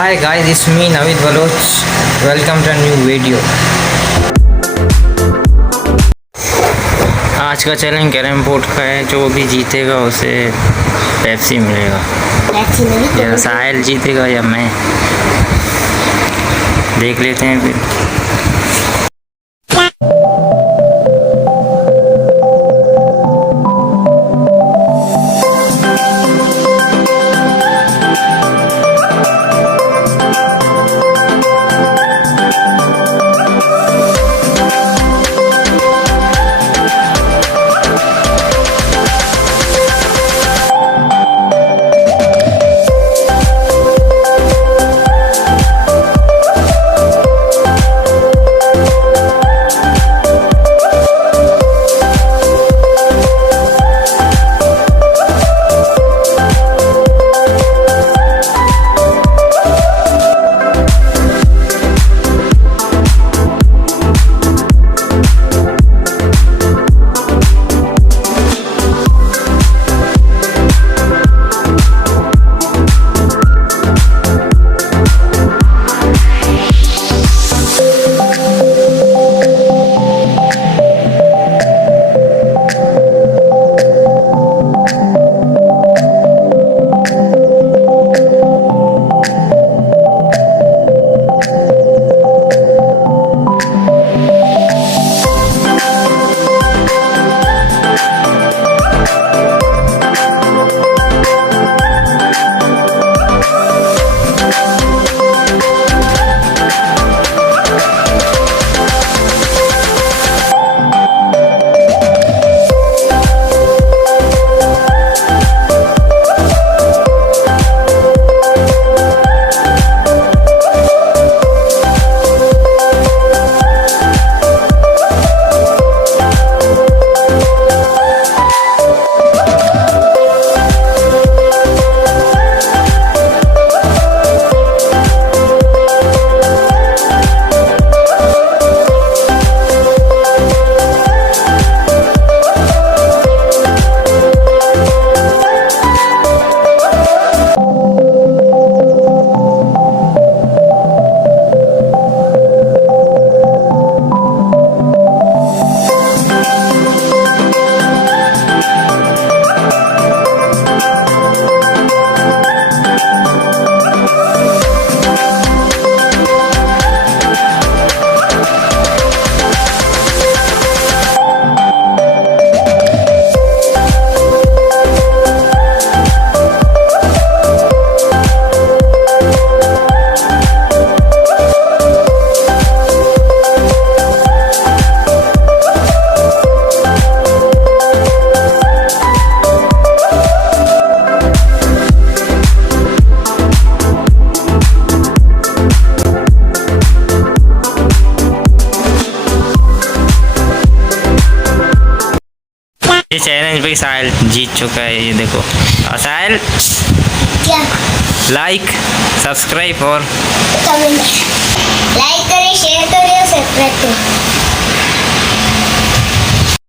Hi guys, it's me Naveed. Welcome to a new video. आज का challenge carrom board का है। जो भी जीतेगा उसे पेप्सी मिलेगा। या साहिल जीतेगा या मैं, देख लेते हैं फिर। ये चैलेंज भाई साहिल जीत चुका है। ये देखो साहिल, क्या लाइक सब्सक्राइब और कमेंट, लाइक करें, शेयर करें और सब्सक्राइब करें।